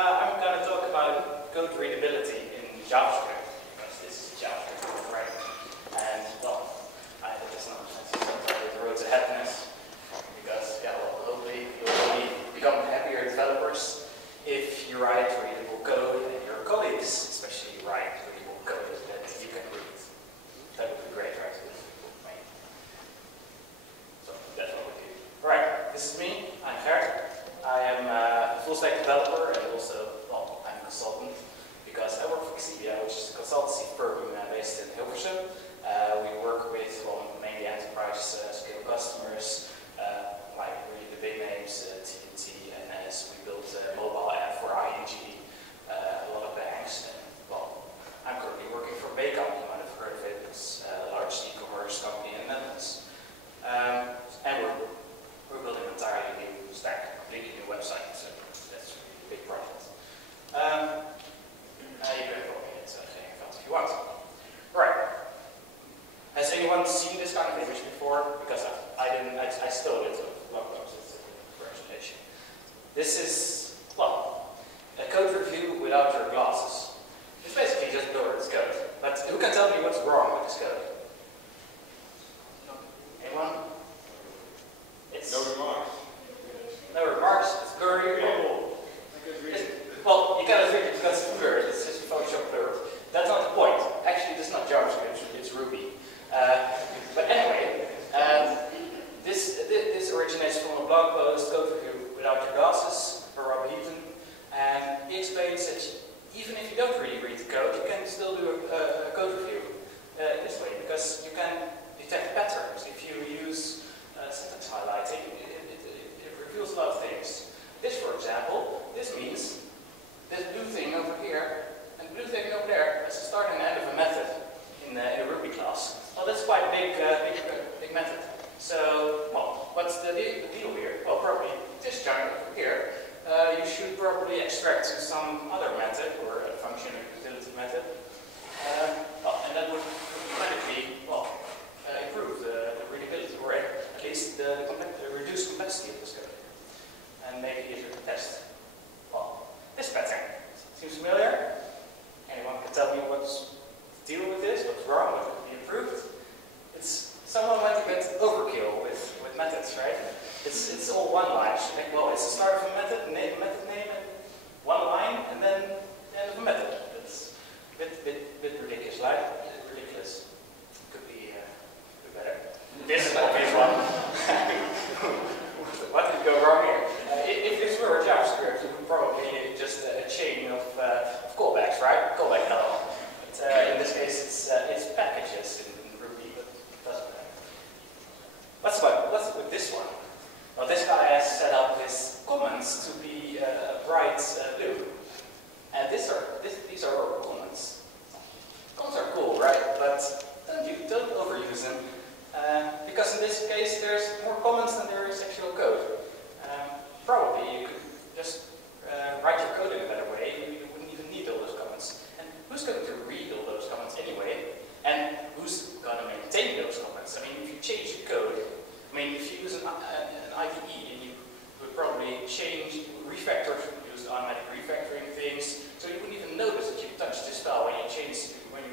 I'm going to talk about code readability in JavaScript, because this is JavaScript, right? And, well, I think it's not necessarily the road to happiness, because, yeah, well, hopefully you'll really become happier developers if you write readable code and your colleagues especially write readable code that you can read. That would be great, right? So, that's what we do. Alright, this is me, I'm Gert. I am a full-stack developer and also, well, I'm a consultant because I work for Xebia, which is a consultancy firm based in Hilversum. We work with, well, mainly enterprise scale customers, like really the big names, TNT, NS. We built a mobile app for ING, a lot of banks, and, well, I'm currently working for Baycom. You might have heard of it. It's a large e-commerce company in the Netherlands. And we're building an entirely new stack, completely new website, so that's really a big project. You can call me at Hengeveld if you want. Right. Has anyone seen this kind of image before? Because I stole it from blog post, it's a presentation. This is, well, a code review without your glasses. It's basically just blurred code. But who can tell me what's wrong with this code? Anyone? No remarks. No remarks, it's blurry. Well, you cannot read it because it's blurred, it's just Photoshop blurred. That's not the point. Actually, this is not JavaScript, it's Ruby. But anyway, this originates from a blog post, Code Review Without Your Glasses, by Rob Heaton. And he explains that even if you don't really read the code, you can still do a code review in this way, because you can detect patterns. If you use syntax highlighting, it reveals a lot of things. This, for example, this means this blue thing over here and blue thing over there as a start and end of a method in a Ruby class. Well, that's quite a big method. So, well, what's the deal here? Well, probably this chunk over here, you should probably extract to some other method or a function or utility method. And that would automatically, well, improve the readability, or at least the reduced complexity of this code, and make it easier to test. Well, this pattern seems familiar. Anyone can tell me what's the deal with this? What's wrong? What could be improved? It's someone went a bit overkill with methods, right? It's all one line. Well, it's the start of a method name, and one line, and then the end of a method. It's a bit ridiculous, right? Ridiculous. Could be better. This is an obvious one. What did go wrong here? If this were JavaScript, it would probably just a chain of callbacks, right? Callback hello. But in this case, it's packages in Ruby, but it doesn't matter. What's with this one? Well, this guy has set up his comments to be bright blue, and these are our comments. Comments are cool, right? But don't overuse them. Because in this case, there's more comments than there is actual code. Probably you could just write your code in a better way. You wouldn't even need all those comments. And who's going to read all those comments anyway? And who's going to maintain those comments? I mean, if you change the code, I mean, if you use an IDE, and you would probably change refactors, use automatic refactoring things, so you wouldn't even notice that you touched this file when you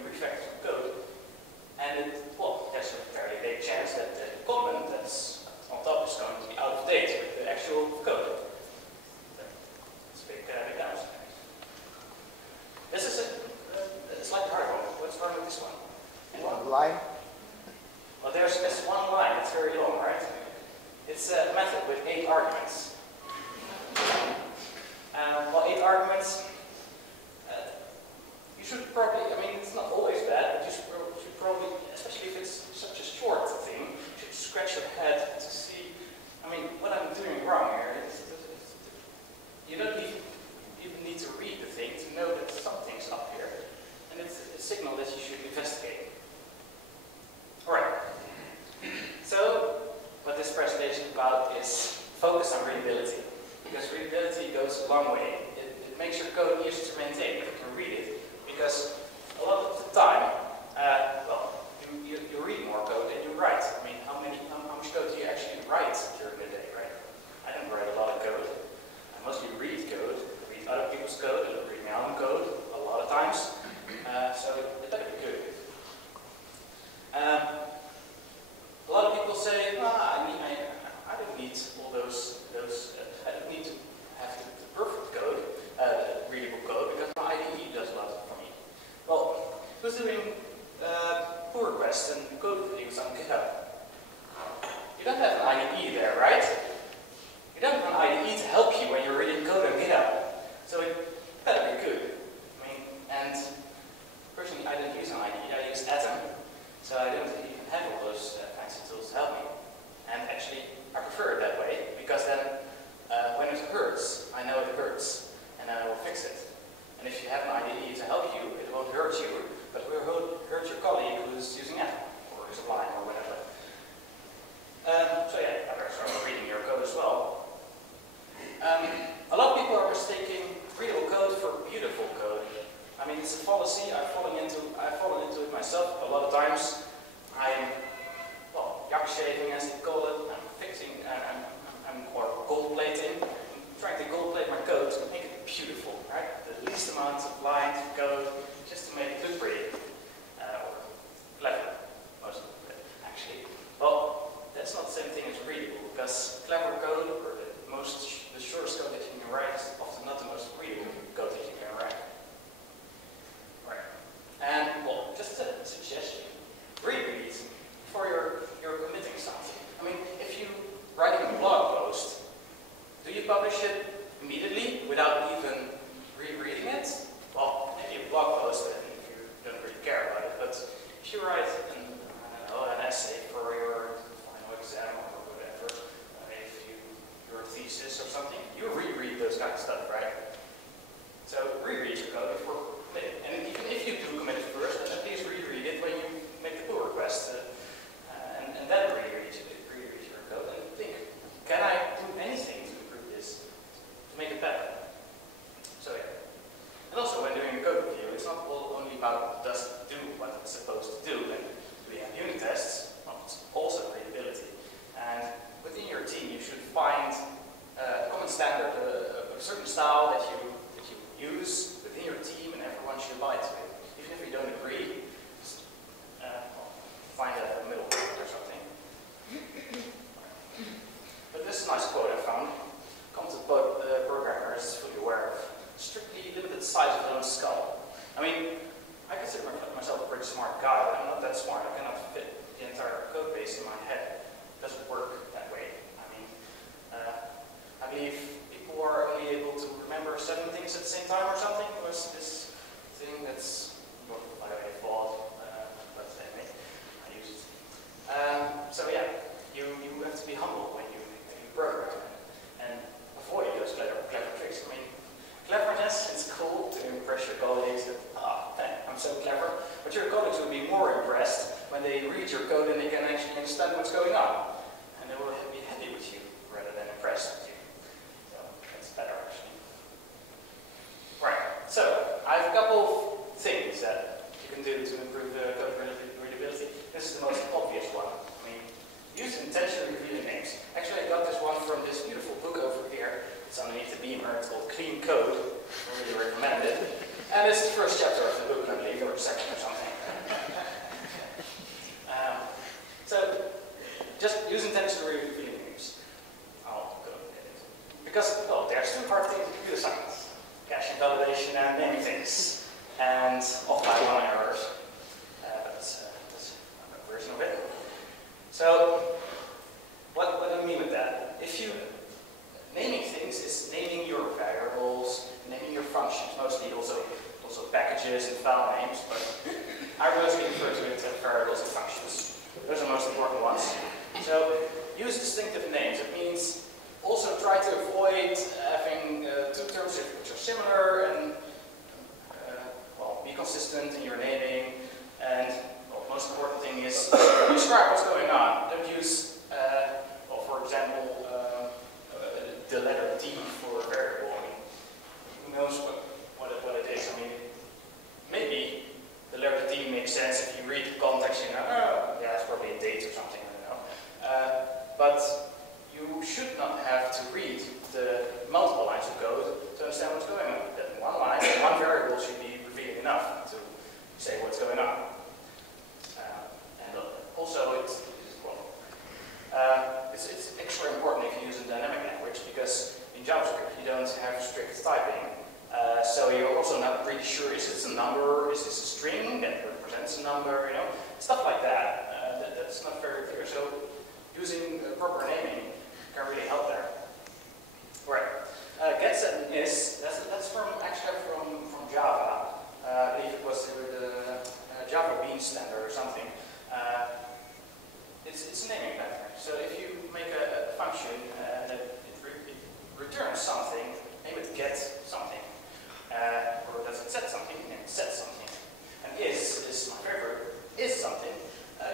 refactor the code. And well, there's a fairly big chance that the comment that's on top is going to be out of date with the actual code. It's a big downside. This is it's like the hard one. What's wrong with this one? One line? Well, there's this one line. It's very long, right? It's a method with 8 arguments. Well, 8 arguments. You should probably, I mean, it's not always bad, but you should probably, especially if it's such a short thing, you should scratch your head to see, I mean, what I'm doing wrong here. You don't even need to read the thing to know that something's up here. And it's a signal that you should investigate. Alright. So, what this presentation is about is focus on readability. Because readability goes a long way. It makes your code easier to maintain if you can read it. Because code, I don't read my own code a lot of times, so it better be good. A lot of people say, I don't need all those I don't need to have the perfect code, readable code, because my IDE does a lot for me. Well, who's doing pull requests and code reviews on GitHub? You don't have an IDE there, right? You don't have an IDE to help you when you're reading code on GitHub. So it better be good. I mean, and personally, I don't use an IDE, I use Atom. So I don't even have all those fancy tools to help me. And actually, I prefer it that way, because then when it hurts, I know it hurts, and I will fix it. And if you have an IDE to help you, it won't hurt you, but it will hurt your colleague who's using Atom, or who's applying, or whatever. So yeah, I better start reading your code as well. A lot of people are mistaking readable code for beautiful code. I mean, it's a fallacy. I've fallen into it myself a lot of times. I'm, well, yak shaving as they call it. I'm fixing, or gold plating. I'm trying to gold plate my code to make it beautiful, right? The least amount of lines of code, just to make it look pretty, or clever, most of it, actually. Well, that's not the same thing as readable, because clever code, or the shortest code that you can write, is often not the most readable code that you can write. Right. And, well, just a suggestion. Reread before you're committing something. I mean, if you're writing a blog post, do you publish it immediately without even rereading it? Well, maybe a blog post, and if you don't really care about it, but if you write an essay for your final exam or whatever, if your thesis or something, you reread those kind of stuff, right? So reread your code before committing. And even if you do commit it first, then at least reread it when you make the pull request, and then reread your code and think, can I do anything to improve this, to make it better? So yeah. And also when doing a code review, it's not only about does it do what it's supposed to do, and we have unit tests, well, it's also readability. And within your team, you should find a common standard, a certain style that you use within your team, and everyone should abide to it. Even if you don't agree, just find a middle ground or something. But this nice quote I found comes to both programmer is fully aware of. Strictly limited size of the own skull. I mean, I consider myself a pretty smart guy, but I'm not that smart. I cannot fit the entire code base in my head. It doesn't work that way. I mean, I believe people are only able to remember 7 things at the same time or something. It was this thing that's not by default, but anyway, I use it. So yeah, you have to be humble when you program and avoid those clever tricks. I mean, cleverness, it's cool to impress your colleagues that, I'm so clever, but your colleagues will be more impressed when they read your code and they can actually understand what's going on. And they will be happy with you rather than impressed with you. So that's better actually. Right, so I have a couple of things that you can do to improve the code readability. This is the most obvious one. I mean, use intentionally revealing names. Actually, I got this one from this beautiful book over here. It's underneath the beamer. It's called Clean Code. I really recommend it. And it's the first chapter of the book, I believe, or the second or something. So, just use intentionally revealing names. I'll go get it. Because, well, there's 2 hard things in computer science. Caching validation and naming things. And off-by-one errors. That's a version of it. So, what do I mean with that? If you naming things is naming your variables, naming your functions, mostly also packages and file names, but I mostly refer to it as variables and functions. Those are the most important ones. So use distinctive names. It means also try to avoid having 2 terms which are similar, and well, be consistent in your naming. And well, the most important thing is describe what's going on. Don't use, well, for example, the letter D for a variable. I mean, who knows what it is? I mean, maybe the letter D makes sense if you read the context, you know, oh, yeah, it's probably a date or something, I don't know. But you should not have to read the multiple lines of code to understand what's going on. Then one should be revealing enough to say what's going on. And also, it's extra important if you use a dynamic language, because in JavaScript you don't have strict typing. So you're also not really sure, is this a number, is this a string that represents a number, you know, stuff like that. That's not very clear. So using proper naming can really help there. Right. Get set and is, that's from Java. I believe it was the Java Bean standard or something. It's a naming pattern. So if you make a function that it returns something, name it get something. Or does it set something? Name it set something. And is my favorite, is something.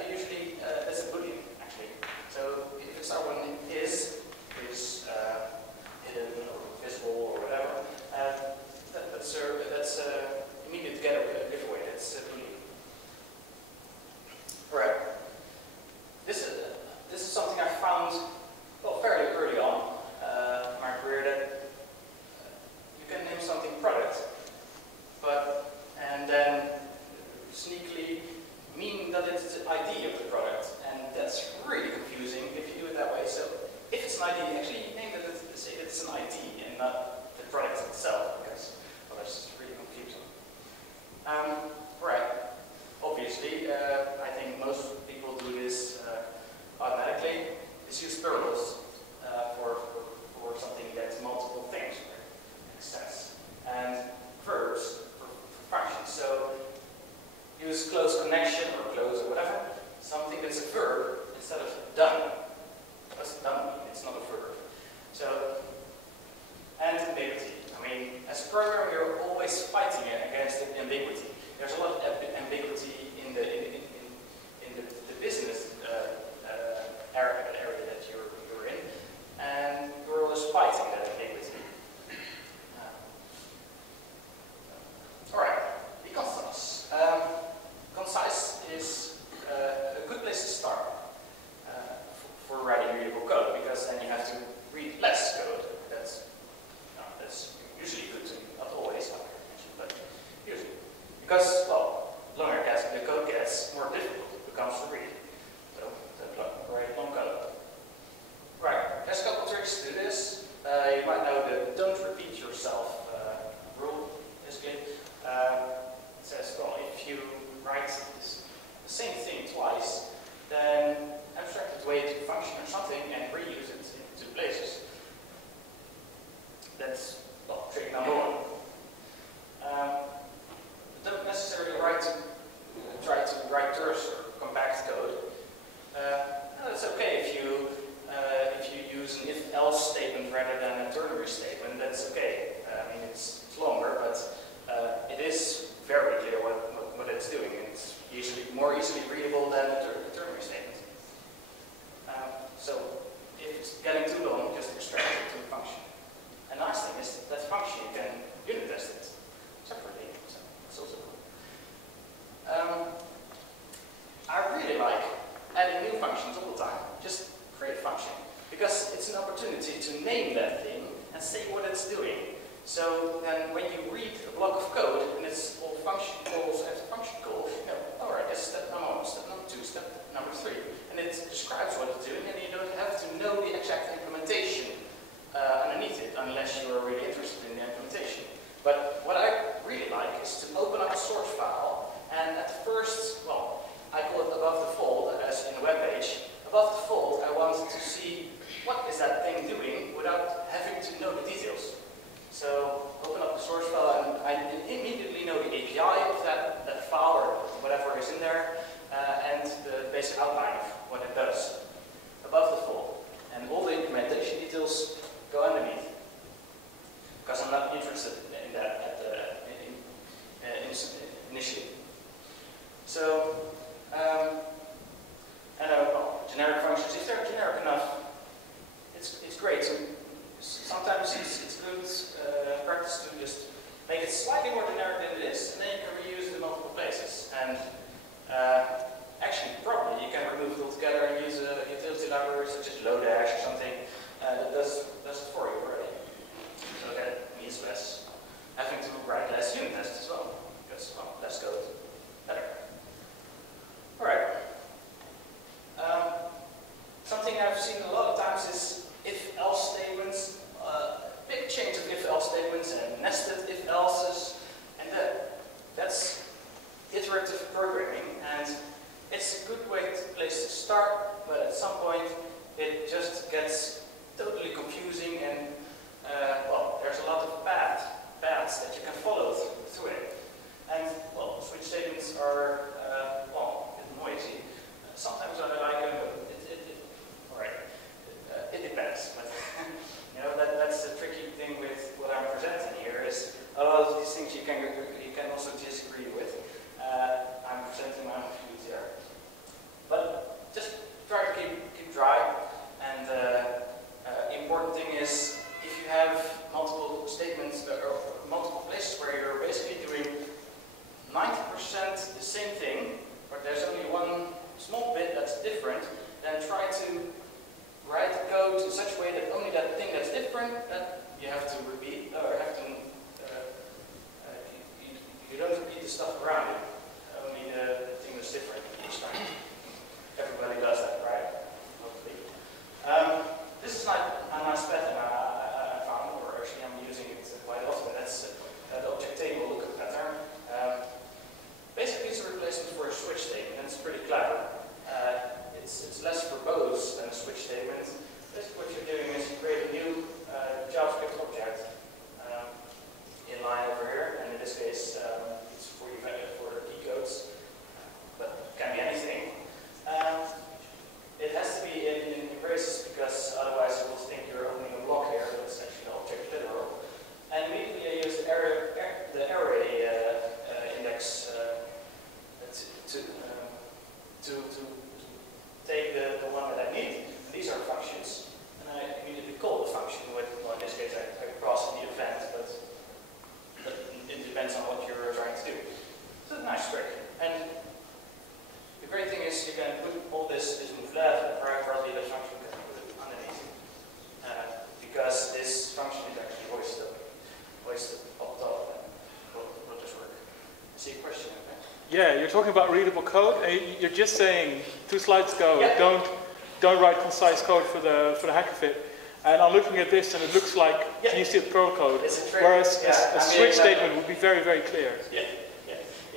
Usually that's a boolean, actually. So if it's our one is hidden or visible or whatever, that's immediate giveaway. That's a boolean. Right. This is something I found fairly early on in my career, that you can name something product, and then sneakily mean that it's the ID of the product, and that's really confusing if you do it that way. So if it's an ID, actually name it, say it's an ID and not the product itself, because that's just really confusing. Right. Obviously, I think most people do this automatically. It's use Philos for something that's multiple things, makes sense. And verbs for functions. So use close connection or close or whatever, something that's a verb instead of done. What's done mean? It's not a verb. So, and ambiguity. I mean, as a programmer, you're always fighting against ambiguity. There's a lot of ambiguity in the business area that you're in, and you're always fighting that ambiguity. All right, be concise. Concise is a good place to start for writing readable code, because then you have to read less code. That's usually good, not always, like I mentioned, but usually. Because, well, longer the code gets, more difficult it becomes to read. So, write long code. Right, there's a couple tricks to this. You might know the don't repeat yourself rule, basically. It says, well, if you write the same thing twice, then abstract it away to a function or something and reuse it in two places. That's, well, trick number one. Don't necessarily try to write terse or compact code. It's okay if you use an if-else statement rather than a ternary statement. That's okay. I mean, it's longer, but it is very clear what it's doing. It's usually more easily readable than a ternary statement. So if it's getting too long, just extract it to a function. And the nice thing is that function you can unit test it separately. So it's also cool. I really like adding new functions all the time. Just create a function, because it's an opportunity to name that thing and say what it's doing. So then when you read a block of code and it's all function calls after function calls, you know, alright, that's step number 1, step number 2, step number 3. And it describes what it's doing, and you don't have to know the exact implementation underneath it, unless you're really interested in the implementation. But what I really like is to open up a source file, and at first, well, I call it above the fold, as in a web page. Above the fold, I want to see what is that thing doing without having to know the details. So open up the source file, and I immediately know the API of that file or whatever is in there, and the basic outline of what it does. Above the fold. And all the implementation details go underneath. Because I'm not interested in that initially. So, generic functions, if they're generic enough, it's great. So sometimes it's good practice to just make it slightly more generic than it is, and then you can reuse it in multiple places. And actually, probably you can remove it altogether and use a utility library such as Lodash or something that does it for you already. So that means less having to write less unit tests as well. are, well, a bit noisy. Sometimes I like them, but it depends. But you know, that's the tricky thing with what I'm presenting here is a lot of these things you can also disagree with. I'm presenting my own views there, but just try to keep dry. And important thing is if you have multiple statements or multiple places where you're basically doing 90% the same thing, but there's only one small bit that's different, then try to write the code in such a way that only that thing that's different that you have to repeat, or have to, you don't repeat the stuff around it, only the thing that's different each time. Everybody does that, right? Hopefully. This is not a nice pattern I found, or actually I'm using it quite often. That's the object table lookup pattern. Basically, it's a replacement for a switch statement, and it's pretty clever. It's less verbose than a switch statement. Basically, what you're doing is you create a new JavaScript object in line over here, and in this case, it's for key codes, but it can be anything. It has to be in braces because otherwise you will think you're opening a block here, but it's actually an object literal. And immediately I use the array index to take the one that I need. And these are functions, and I immediately call the function with, well, in this case I cross the event, but it depends on what you're trying to do. So it's a nice trick. And the great thing is you can put all this move left, and probably the function can put it underneath. Because this function is actually hoisted up top, and will just work. I see a question over there. Yeah, you're talking about readable code. You're just saying 2 slides ago, yeah. don't write concise code for the hackathon. And I'm looking at this, and it looks like, yeah. can you see the pro code? Whereas a switch statement would be very, very clear. Yeah,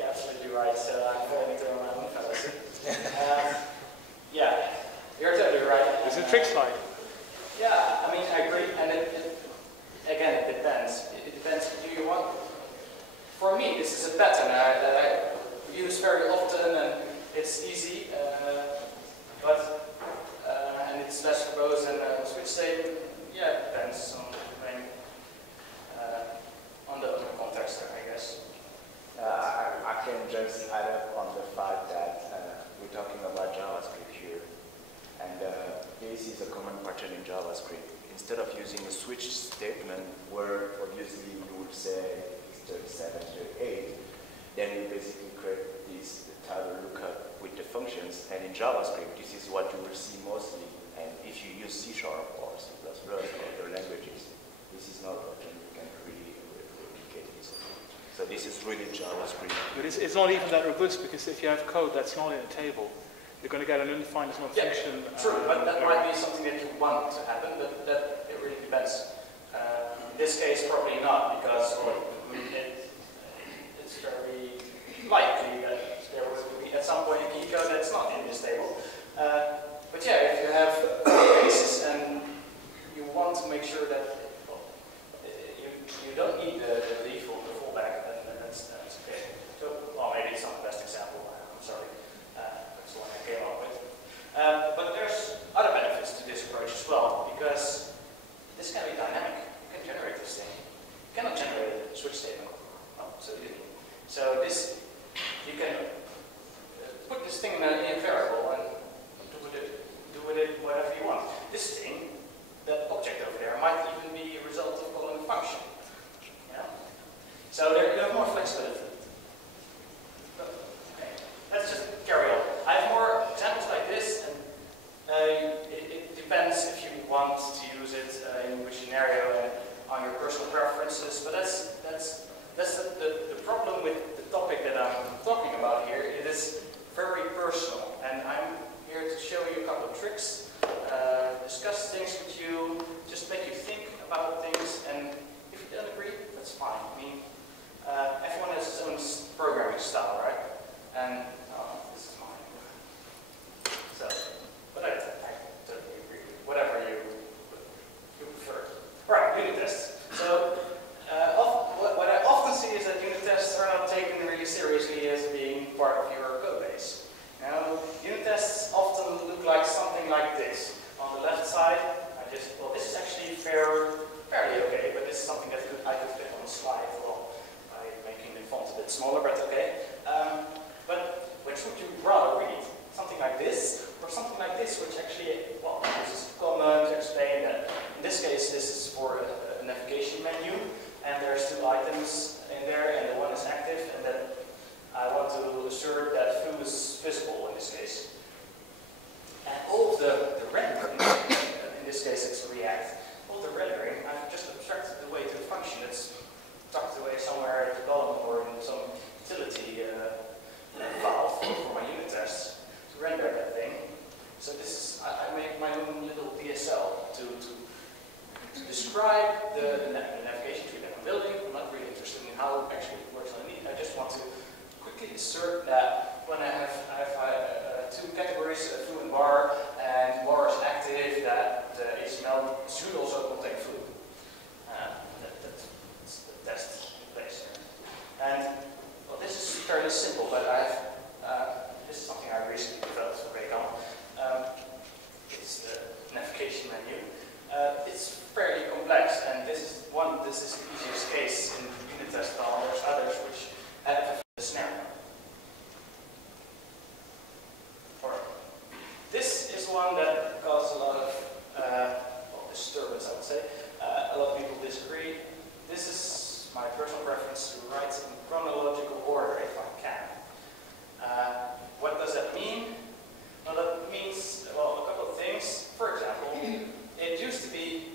absolutely right. So I'm falling into my own fallacy. Yeah, you're totally right. It's a trick slide. Yeah, I mean, I agree. And again, it depends. It depends. Do you want? For me, this is a pattern that I use very often, and it's easy, and it's less verbose than a switch statement. Yeah, it depends on the context there, I guess. I can just add up on the fact that we're talking about JavaScript here, and this is a common pattern in JavaScript. Instead of using a switch statement where obviously you would say 37, 38, then you basically create this title lookup with the functions, and in JavaScript this is what you will see mostly, and if you use C# or C++ or other languages, this is not what you can really replicate this. So this is really JavaScript. But it's not even that robust, because if you have code that's not in a table, you're going to get an undefined as not function. True, but that might be something that you want to happen, but it really depends. In this case, probably not, because it's very likely that there will be at some point a key code that's not in this table. But yeah, if you have cases and you want to make sure that you don't need the default, the fallback, then that's okay. So, well, maybe it's not the best example. I'm sorry. That's the one I came up with. But there's other benefits to this approach as well, because this can be dynamic. You can generate this thing. You cannot generate a switch statement. So this, you can put this thing in a variable and do with it whatever you want. This thing, that object over there, might even be a result of calling a function. Yeah? So there you have more flexibility. But, okay, let's just carry on. I have more examples like this, and it depends if you want to use it in which scenario and on your personal preferences. But that's the problem with the topic that I'm talking about here. It is very personal, and I'm here to show you a couple of tricks, discuss things with you, just make you think about things, and if you don't agree, that's fine. I mean, everyone has his own programming style, right? And this is mine. So, but I totally agree with whatever you prefer. All right, unit tests. So, what I often see is that unit tests are not taken really seriously as being part bit smaller, but okay. But which would you rather read? Something like this, or something like this, which actually, well, uses command to explain that in this case this is for a navigation menu, and there's two items in there, and the one is active, and then I want to assert that foo is visible in this case. And all of the rendering, in this case it's React, all the rendering, I've just abstracted away to a function that's tucked away somewhere at the column or in some utility file for my unit tests to render that thing. So this is, I make my own little DSL to describe the navigation tree that I'm building. I'm not really interested in how it actually works underneath. I just want to quickly assert that when I have two categories, foo and bar is active, that the HTML should also contain foo. That's the test in place here. And well, this is fairly simple, but this is something I recently developed for Raycon. It's the navigation menu. It's fairly complex, and this is the easiest case in unit test file. There's others which have a scenario. This is one that causes a lot of disturbance, I would say. A lot of people disagree. This is my personal preference to write in chronological order if I can. What does that mean? Well, that means, well, a couple of things. For example, it used to be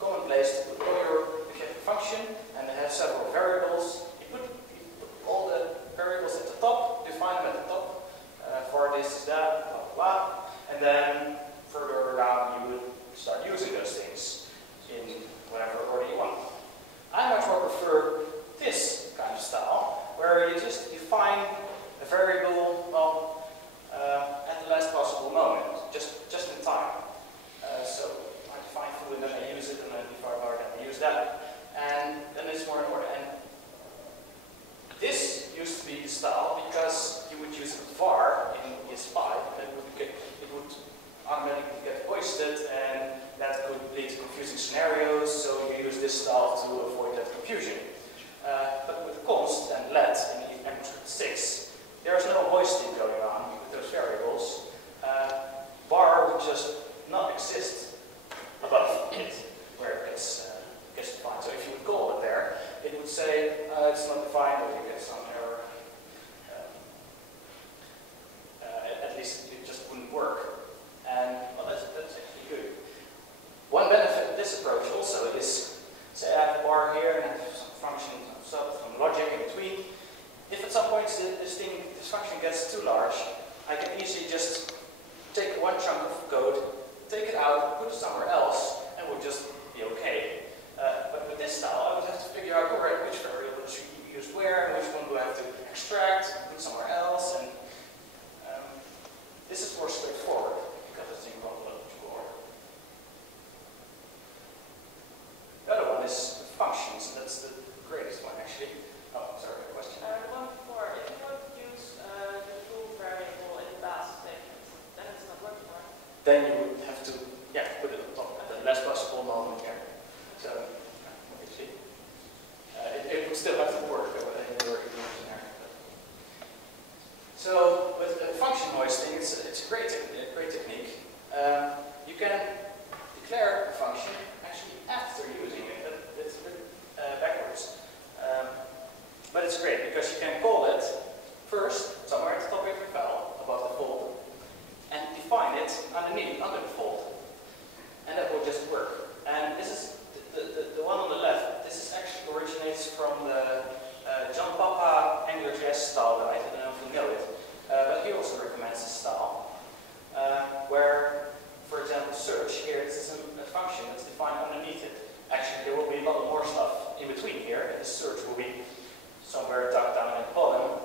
commonplace to put if you have a function and it has several variables, you put all the variables at the top, define them at the top. For this is that, blah, blah, blah. And then further down you would start using those things in whatever order you want. I much more prefer this kind of style, where you just define a variable, well, at the last possible moment, just in time. So I define foo and then I use it, and then I define bar and I use that, and then it's more in order. And this used to be the style because you would use a var in ES5, and it would automatically get hoisted, and that could lead to confusing scenarios, so you use this style to avoid that confusion. But with const and let in Amsterdam 6, there's no hoisting going on with those variables. Bar would just not exist above it, where it gets defined. So if you would call it there, it would say it's not defined, or you get some error. At least it just wouldn't work. And well, that's actually good. One benefit of this approach also is, say I have a bar here and I have some function, some logic in between. If at some point this function gets too large, I can easily just take one chunk of code, take it out, put it somewhere else, and we'll just be okay. But with this style, I would have to figure out which variable should be used where, and which one do I have to extract, put somewhere else, and this is more straightforward because it's in chronological order. The other one is functions, and that's the greatest one actually. Oh, sorry, a question. The one before, if you want to use the foo variable in the base statement, then it's not working, right? Then you would have to, put it on top at the last possible moment here. So, obviously, it would still have to work. So, with function hoisting, it's a great technique. You can declare a function actually after using it. That's a bit backwards. But it's great because you can call it first somewhere at the top of your file above the fold and define it underneath, under the fold. And that will just work. And this is the one on the left. This is actually originates from the John Papa AngularJS style guide. I don't know if you know it. But he also recommends this style. Where, for example, search here, this is a function that's defined underneath it. Actually, there will be a lot more stuff in between here, and the search will be somewhere tucked down at the bottom.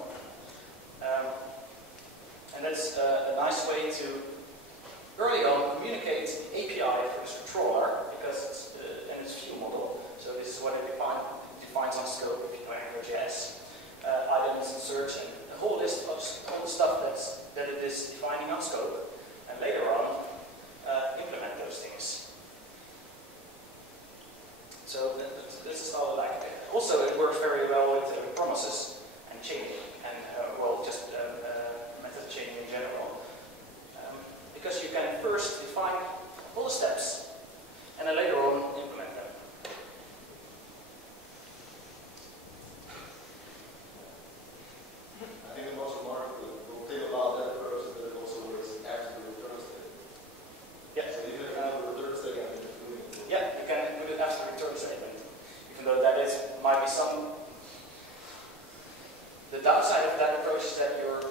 The downside of that approach is that you're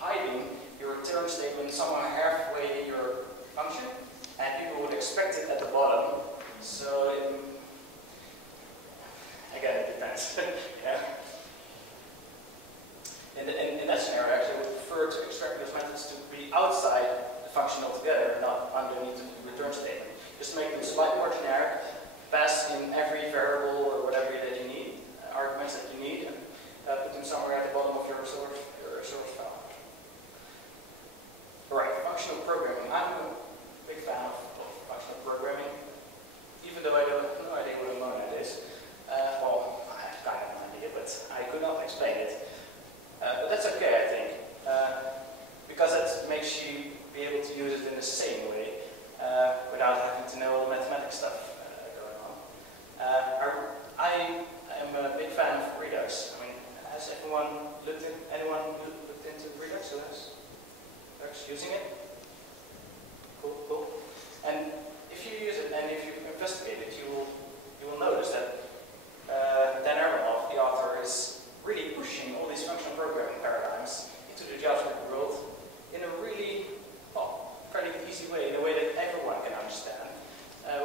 hiding your return statement somewhere halfway in your function, and people would expect it at the bottom. So, again, it depends. Yeah. In that scenario, I actually would prefer to extract those methods to be outside the function altogether, not underneath the return statement. Just make them slightly more generic, pass in every variable or whatever that you need, arguments that you need, and put them somewhere at the bottom of your source file. Alright, functional programming. I'm a big fan of functional programming, even though I have no idea what a monad is. Well, I have kind of an idea, but I could not explain it. But that's okay, I think, because that makes you be able to use it in the same way, without having to know all the mathematics stuff going on. I am a big fan of Redux. I mean, has anyone looked into Redux? Who has? Using it? Cool, cool. And if you use it and if you investigate it, you will notice that Dan Ermenhoff, the author, is really pushing all these functional programming paradigms into the JavaScript world in a really, fairly easy way, in a way that everyone can understand,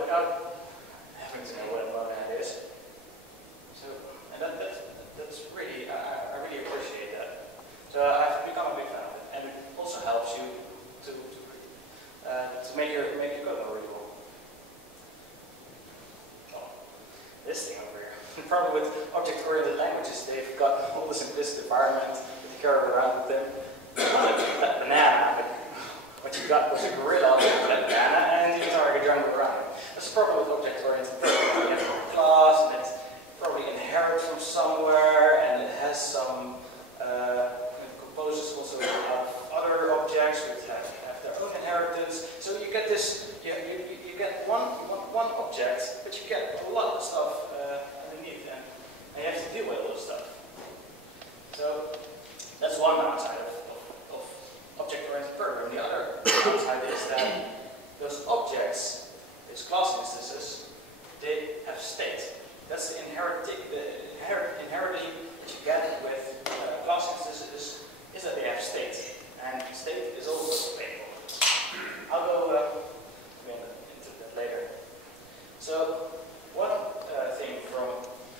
without having to know what a monad is. So, and that's really, I really appreciate that. So I've become a big fan of it, and it also helps you to make your code more readable. Oh, this thing over here. The problem with object-oriented languages, they've got all this implicit environment that you carry around with them. That banana, but what you got was a gorilla with that banana, and you target jungle around it. That's the problem with object-oriented programming. You have a class, and it probably inherits from somewhere, and it has some composes also out of other objects which have their own inheritance. So you get this, you get one object, but you get a lot of stuff underneath, and you have to deal with all this stuff. So that's one downside of object-oriented programming. The other downside is that those objects, these class instances, they have state. That's the inheriting that you get with class instances, is that they have state. And state is also stable. I'll go into that later. So one thing from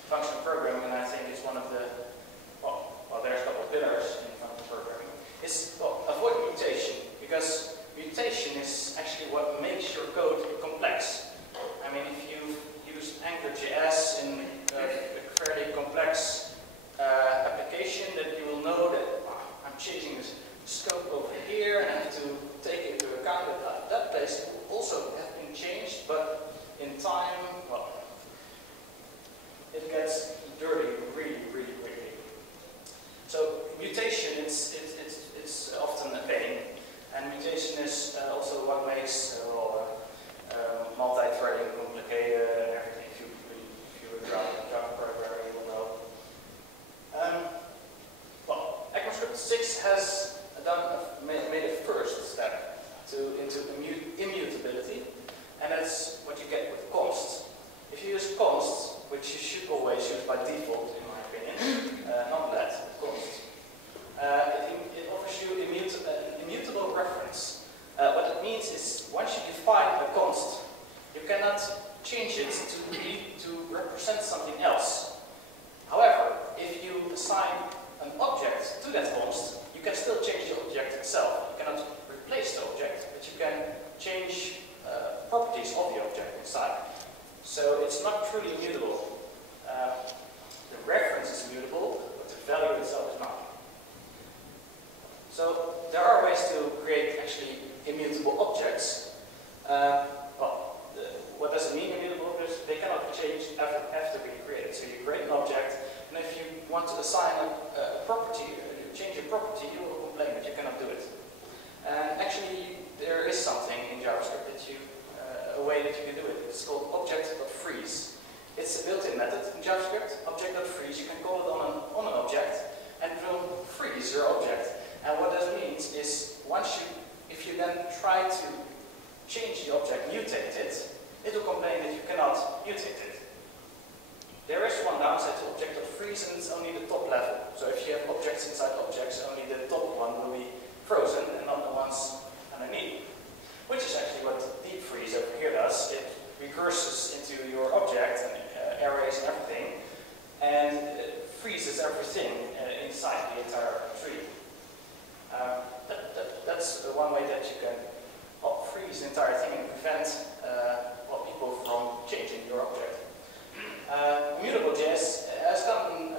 functional programming, and I think it's one of the, there's a couple of pillars in functional programming, is avoid mutation, because mutation is actually what makes your code complex. I mean, if you use AngularJS in a fairly complex application, then you will know that I'm changing this scope over here, and I have to take into account that that place will also have been changed, but in time, it gets dirty really, really quickly. So mutation, it's often a pain, and mutation is also what makes multi-threading complicated and everything. If you're a Java programmer, you will know. ECMAScript 6 has made a first step into immutability, and that's what you get with const. If you use const, which you should always use by default, in my opinion, not let, const, it offers you an immutable reference. What it means is, once you define a const, you cannot change it to represent something else. However, if you assign an object to that const, you can still change the object itself. You cannot replace the object, but you can change properties of the object inside. So it's not truly immutable. The reference is immutable, but the value itself is not. So there are ways to create actually immutable objects. What does it mean, immutable objects? They cannot be changed after being created. So you create an object, and if you want to assign a property, change a property, you will complain that you cannot do it. And actually, there is something in JavaScript that a way that you can do it. It's called object.freeze. It's a built-in method in JavaScript, object.freeze. You can call it on an object, and it will freeze your object. And what that means is, if you then try to change the object, mutate it, it will complain that you cannot mutate it. There is one downside to object.freeze, and it's only the top level. So if you have object objects inside objects, only the top one will be frozen and not the ones underneath. Which is actually what deep freeze over here does. It recurses into your object and arrays and everything, and freezes everything inside the entire tree. That's one way that you can freeze the entire thing and prevent people from changing your object. Mutable.js has gotten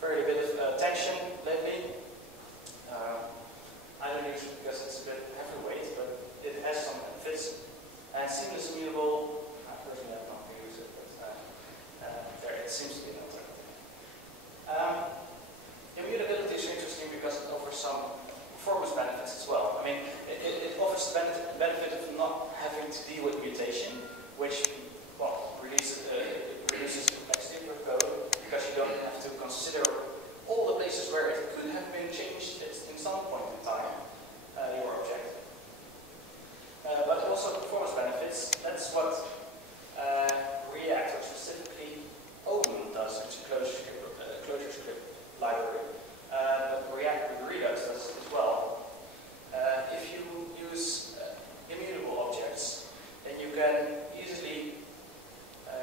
very bit of attention lately. I don't use it because it's a bit heavyweight, but it has some benefits. And seamless immutable, I personally have not used it, but there it seems to be an alternative. Immutability is interesting because it offers some performance benefits as well. I mean, it offers the benefit of not having to deal with mutation, which, well, reduces the complexity of your code, because you don't have to consider all the places where it could have been changed in some point in time, your object. But also performance benefits, that's what React, or specifically Open, does, which is a closure script library. But React with Redux does as well. If you use immutable objects, then you can easily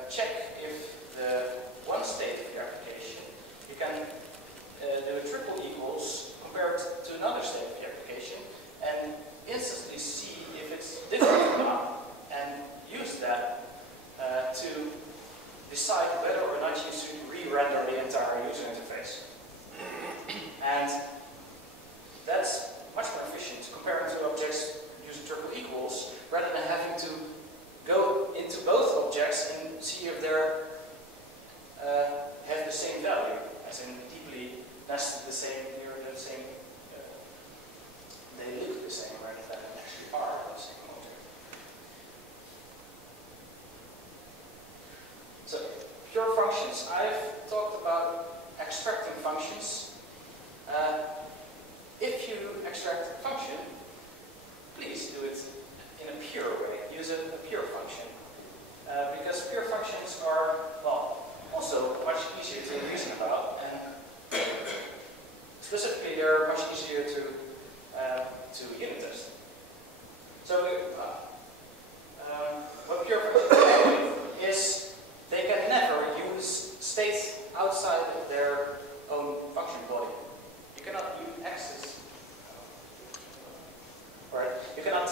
check if the one state of your application, you can do triple equals compared to another state of the application, and instantly see if it's different or not, and use that to decide whether or not you should re-render the entire user interface. And that's much more efficient comparing to objects using triple equals, rather than having to go into both objects and see if they're have the same value, as in deeply nested the same, near the same, they look the same rather than actually are the same object. So, pure functions. I've talked about extracting functions. If you extract a function, please do it in a pure way. Use a pure function. Because pure functions are, well, also much easier to reason about, and specifically they're much easier to unit test. So what pure functions do is they can never use state outside of their own function body. You cannot access, right? You cannot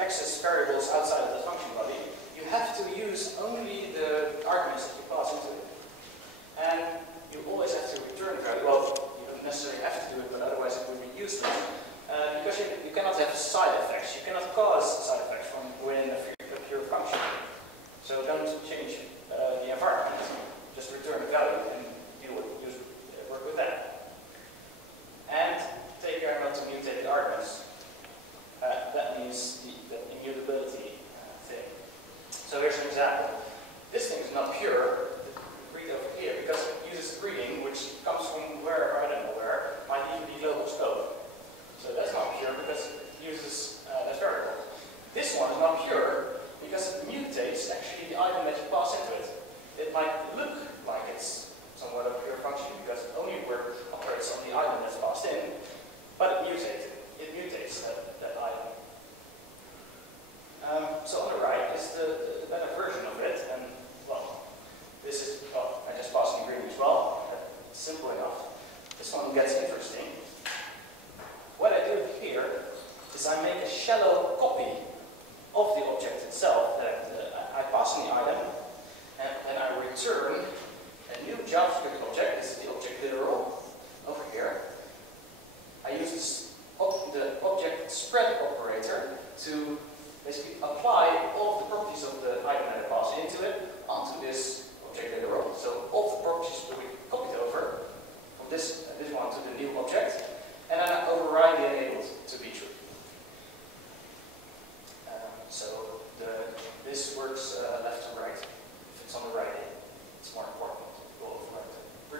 access variables outside of the function body. You have to use only the arguments that you pass into it. And you always have to return value. Well, you don't necessarily have to do it, but otherwise it would be useless. Because you cannot have side effects. You cannot cause side effects from within a pure function. So don't change the environment. Just return the value and work with that. And take care not to mutate the arguments. That means the immutability thing. So here's an example. This thing is not pure. Read over here because it uses greeting, which comes from wherever, I don't know where, might even be global scope. So that's not pure because it uses that variable. This one is not pure because it mutates actually the item that you pass into it. It might look like it's somewhat of a pure function because it only operates on the item that's passed in, but it mutates that item. So on the right is the better version of it, and well, this is, well, I just passed an agreement as well. It's simple enough. This one gets interesting. What I do here is I make a shallow copy of the object itself. I pass in the item, and then I return a new JavaScript object. This is the object literal over here. I use the object spread operator to basically apply all of the properties of the item that I pass into it onto this object literal. So all of the properties will be copied over from this one to the new object, and then I override the enabled to be true. So this works left to right. If it's on the right, it's more important to go override the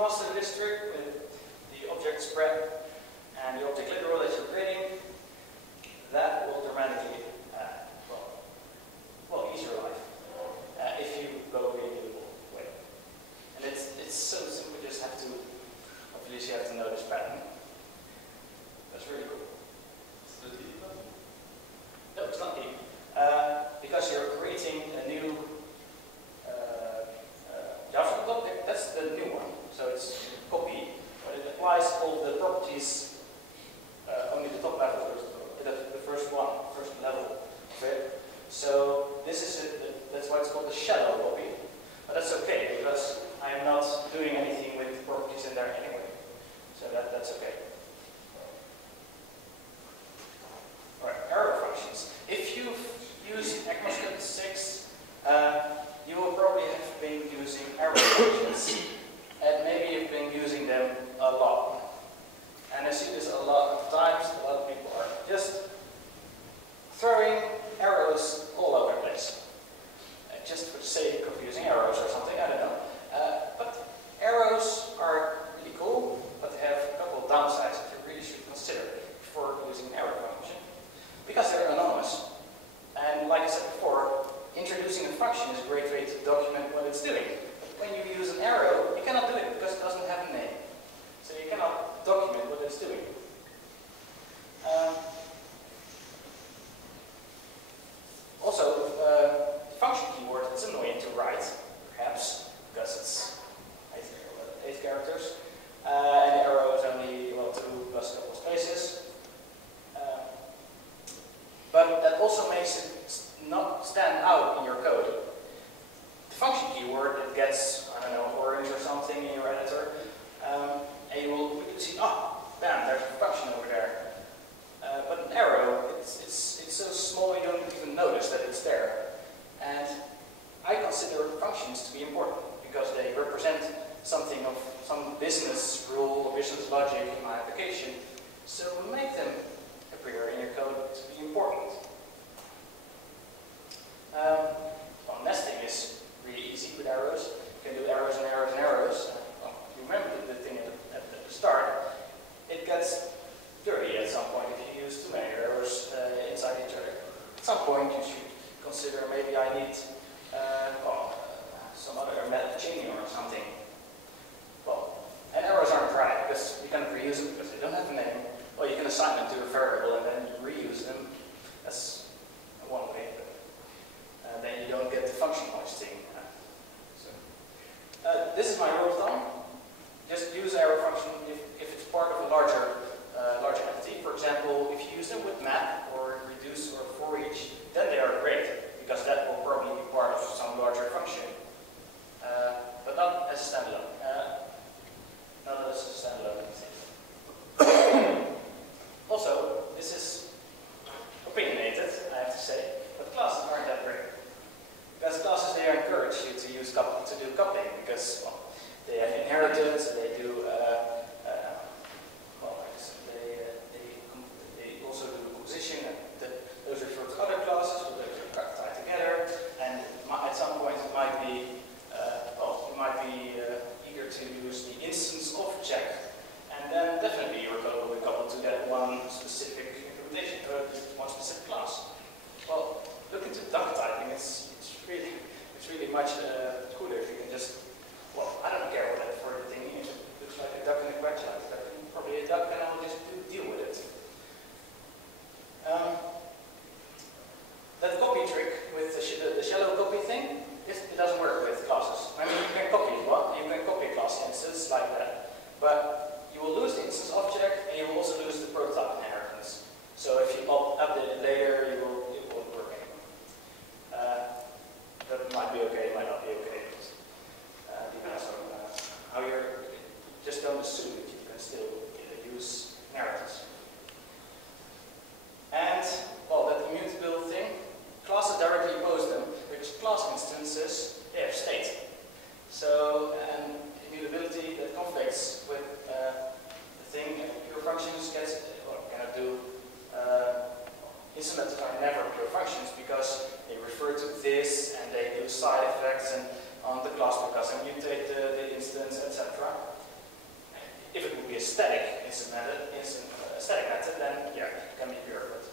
master this trick with the object spread and the object literal that you're creating, that will dramatically ease your life if you go in a mutable way. And it's so simple. You just have to, obviously, you have to know this pattern. That's really cool. Is it deep? No, it's not deep. Because you're creating a new JavaScript object. That's the new one. So it's copy, but it applies all the properties, only the top level, the first level of it. So this is that's why it's called the shallow copy. But that's okay because I'm not doing anything with the properties in there anyway. So that's okay. Alright, arrow functions. If you've used ECMAScript 6, you will probably have been using arrow functions. And maybe you've been using them a lot. And I see this a lot of times. A lot of people are just throwing arrows all over the place. Just for the sake of using arrows or something, I don't know. But arrows are really cool, but they have a couple of downsides that you really should consider before using an arrow function. Because they're anonymous. And like I said before, introducing a function is a great way to document what it's doing. But when you use an arrow, you cannot do it because it doesn't have a name. So you cannot document what it's doing. Also, function keyword, it's annoying to write, perhaps, because it's 8 characters. And the arrow is only 2 plus a couple of spaces. But that also makes it not stand out in your code. The function keyword, it gets, I don't know, orange or something in your editor. And you will see, bam, there's a function over there. But an arrow, it's so small you don't even notice that it's there. And I consider functions to be important because they represent something of some business rule or business logic in my application. So make them appear in your code to be important. Nesting is really easy with arrows. You can do arrows and arrows and arrows. You remember the thing at the start. It gets dirty at some point if you use too many arrows inside each other. At some point you should consider maybe I need some other method chaining or something. Well, and arrows aren't right because you cannot reuse them because they don't have a name. Well, you can assign them to a variable and then reuse them. That's one way. But then you don't get the function noise thing. This is my rule of thumb. Just use arrow function if it's part of a larger entity. For example, if you use them with map or reduce or for each, then they are great because that will probably be part of some larger function. But not as a standalone. Not as a standalone thing. Also, this is opinionated, I have to say, but classes aren't that great. Because classes, they encourage you to do coupling because they have inheritance and they do they also do composition and those refer to other classes, but those are tied together. And at some point, it might be you might be eager to use the instance of check, and then definitely your code will be coupled to that one specific implementation, one specific class. Well, look into duck typing. It's really much cooler if you can just, I don't care what that for the thing is. It looks like a duck and a quack like that. Probably a duck, and I will just deal with it. That copy trick with the shallow copy thing, it doesn't work with classes. I mean, you can copy a class instance like that, but you will lose the instance object, and you will also lose the prototype inheritance. So if you update it later, it won't work anymore. That might be okay, it might not be okay. Depends on how you're. Just don't assume that you can still use inheritance. And that immutable thing, classes directly oppose them because class instances, they have state. So, and immutability that conflicts with the thing, pure functions cannot do. Instrumentals are never pure functions because they refer to this and they do side effects and on the class because they mutate the instance, etc. if it would be a static static method, then yeah, it can be pure, but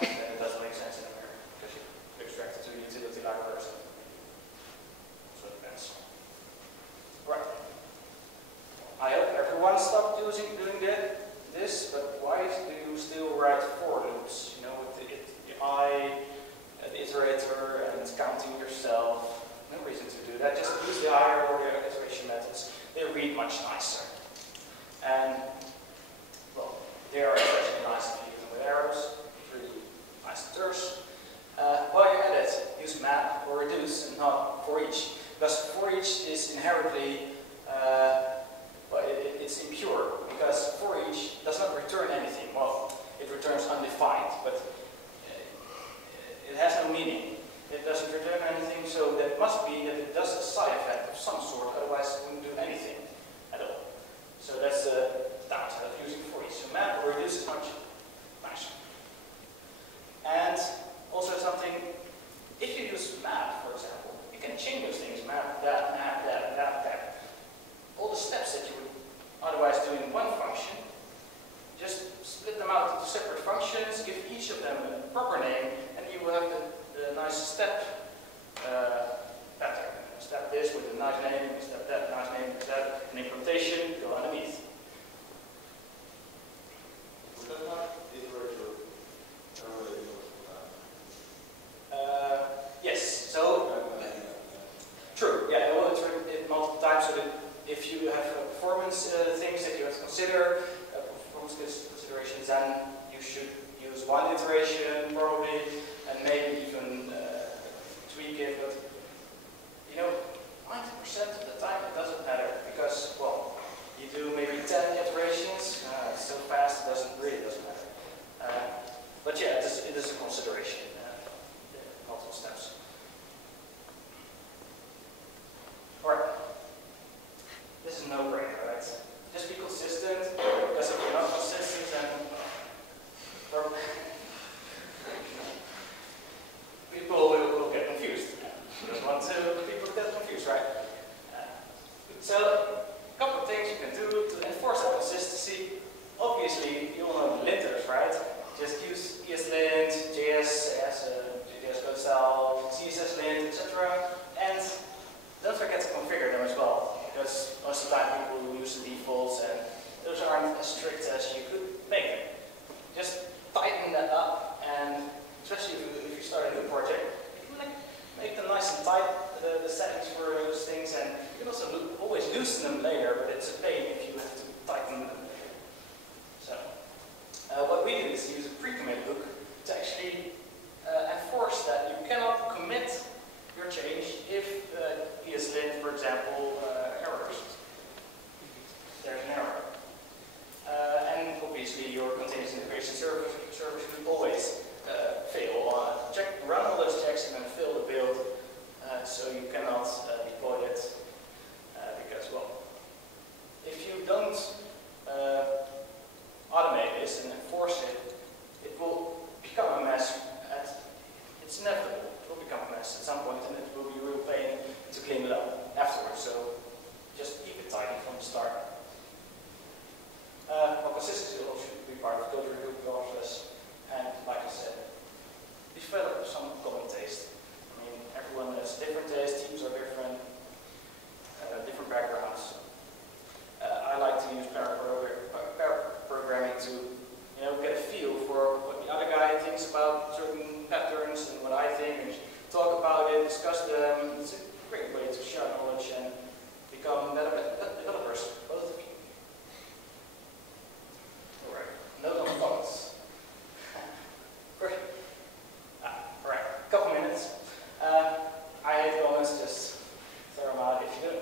then it doesn't make sense anymore because you extract it to a utility library or something. So it depends. Right. I hope everyone stopped doing this, but why do you still write for loops? You know, with the I, the iterator, and counting yourself. No reason to do that. Just use the higher order iteration methods. They read much nicer. And, well, they are especially nice if you use them with arrows. It's really nice and terse. While you're at it, use map or reduce and not for each. Because for each is inherently, it's impure. Because for each does not return anything. Well, it returns undefined, but it has no meaning. It doesn't return anything, so that must be that it does a side effect of some sort, otherwise it wouldn't do anything at all. So that's the downside of using for each. So map or reduce is much nicer. And also something, if you use map, for example, you can change those things, map that, map that, map that. All the steps that you would otherwise do in one function, just split them out into separate functions, give each of them a proper name, and you will have the nice step pattern. Step this with a nice name, step that, nice name, step, and implementation, go underneath. Would that not iterate your yes, so, true, yeah, it will iterate it multiple times, so that if you have performance things that you have to consider, performance considerations, then you should use one iteration probably, and maybe even tweak it, but you know, 90% of the time it doesn't matter, because, well, you do maybe 10 iterations, it's so fast it really doesn't matter. But yeah, it is a consideration, multiple steps. Alright, this is a no-brainer, right? Just be consistent, because if you're not consistent, then people will get confused. You don't want people to get confused, right? So, a couple of things you can do to enforce that consistency. Obviously, you all know the linters, right? Just use ESLint, JS as JS code style, CSS lint, etc. And don't forget to configure them as well, because most of the time people will use the defaults, and those aren't as strict as you could make them. Just tighten that up, and especially if you start a new project, make them nice and tight, the settings for those things, and you can also always loosen them later, but it's a pain if you have to tighten them later. So, what we do is use a pre-commit look to actually enforce that you cannot commit your change if ESLint, for example, errors. There's an error. And obviously your continuous integration service will always fail. Run all those checks and then fail the build, so you cannot deploy it because, well, if you don't automate this and enforce it, it will become a mess. It's inevitable. It will become a mess at some point, and it will be a real pain to clean it up afterwards. So just keep it tidy from the start. Well, consistency will also be part of the code review process, and like I said, develop some common taste. I mean, everyone has different tastes, teams are different, different backgrounds. I like to use pair programming to, you know, get a feel for what the other guy thinks about certain patterns and what I think, and talk about it, discuss them. It's a great way to share knowledge and become better developers, both of you. Alright, note on the comments. Alright, a couple minutes. I hate comments, just throw them out if you do.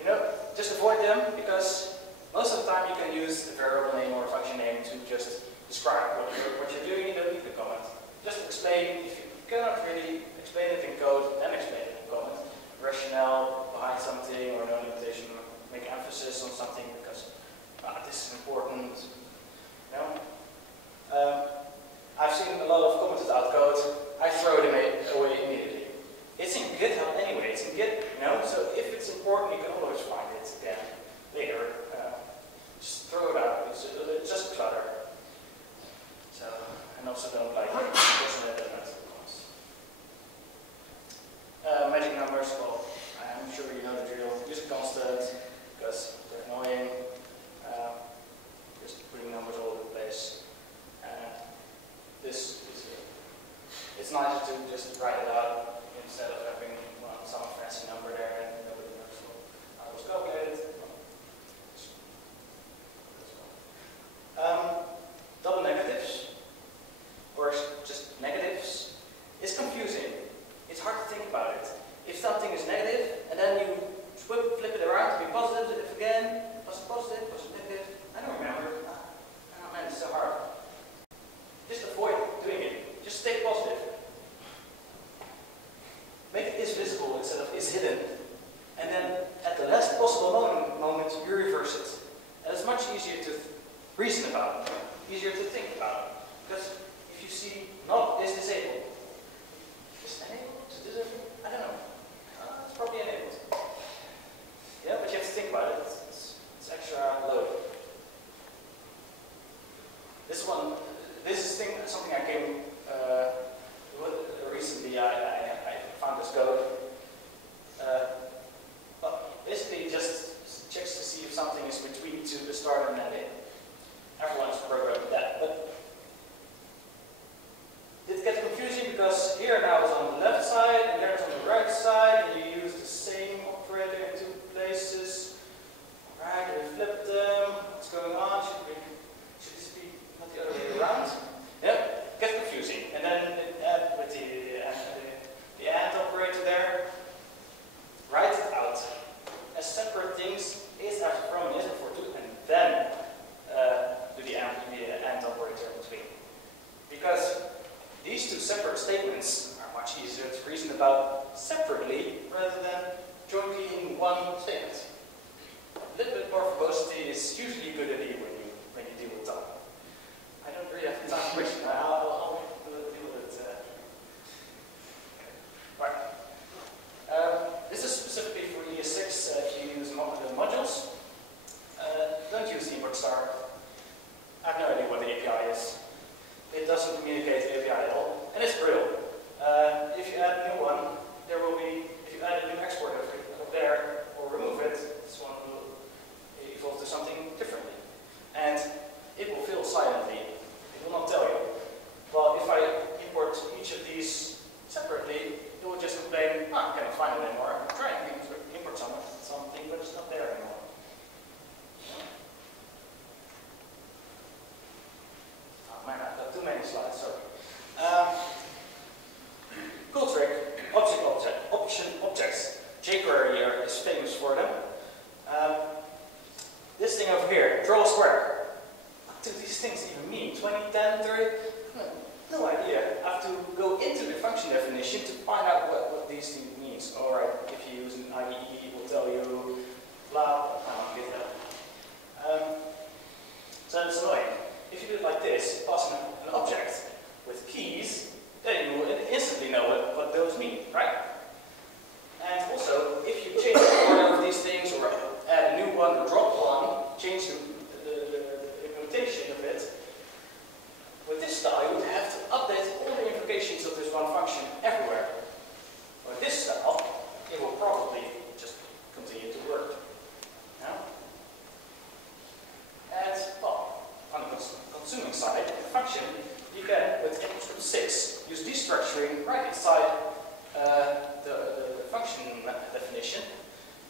You know, just avoid them, because most of the time you can use a variable name or a function name to just describe what you're doing. You don't need the comment. Just explain. If you cannot really explain it in code, then explain it in comment. Rationale behind something or no limitation, make emphasis on something because this is important. You know? I've seen a lot of commented out code. I throw them away immediately. It's in GitHub anyway. It's in Git, you know. So if it's important, you can always find it again later. positive? Was it negative? I don't remember. Oh man, it's so hard. Just avoid doing it. Just stay positive. Make it is visible instead of is hidden. And then at the last possible moment you reverse it. And it's much easier to reason about, easier to think about. Because if you see not is disabled, is it enabled? Is it disabled? I don't know. It's probably enabled. Yeah, but you have to think about it. It's extra load. This one, this is something I came recently. I found this code. Well, basically, it just checks to see if something is between the start and ending. Everyone's programmed that, but it gets confusing because here now it's on the left side and there it's on the right side, and you use the same operator in two places. Right, we flip them. What's going on? Should this be not the other way around? Yep, gets confusing. And then with the AND operator there, write it out as separate things, is after from and is before to, and then do the AND operator in between. Because these two separate statements are much easier to reason about separately rather than jointly in one statement. A little bit more verbosity is usually a good idea when you deal with time. I don't really have the time to question. I'll deal with it. Right. This is specifically for ES6 if you use the modules. Don't use the import star. I have no idea what the API is. It doesn't communicate the API at all, and it's brittle. If you add a new one, there will be, if you add a new export over there or remove it, this one will evolve to something differently. And it will fail silently. It will not tell you. Well, if I import each of these separately, it will just complain, I cannot find it anymore. I'm trying to import something, but it's not there anymore. Oh man, I've got too many slides, sorry. Cool trick, objects. jQuery is famous for them. This thing over here, draw a square. What do these things even mean? 20, 10, 30? No idea. I have to go into the function definition to find out what these things means. Alright, if you use an IDE, it will tell you blah, get that. So it's annoying. If you do it like this, pass an object with keys, then you will instantly know what those mean, right? And also, if you change the order of these things, or add a new one, or drop one, change the implementation of it, with this style, you would have to update all the implications of this one function everywhere. With this style, it will probably just continue to work. Yeah? And, well, on the consuming side, the function, you can, with JavaScript 6, use destructuring right inside the function definition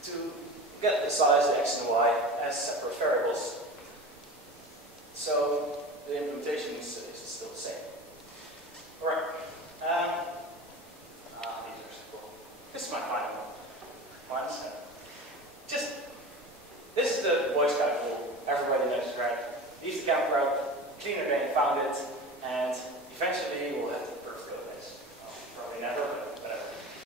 to get the size, the x and y as separate variables. So the implementation is still the same. Alright. These are simple. This is my final one. This is the Boy Scout rule. Everybody knows, right? Leave the camper out, cleaner than you found it, and eventually we'll have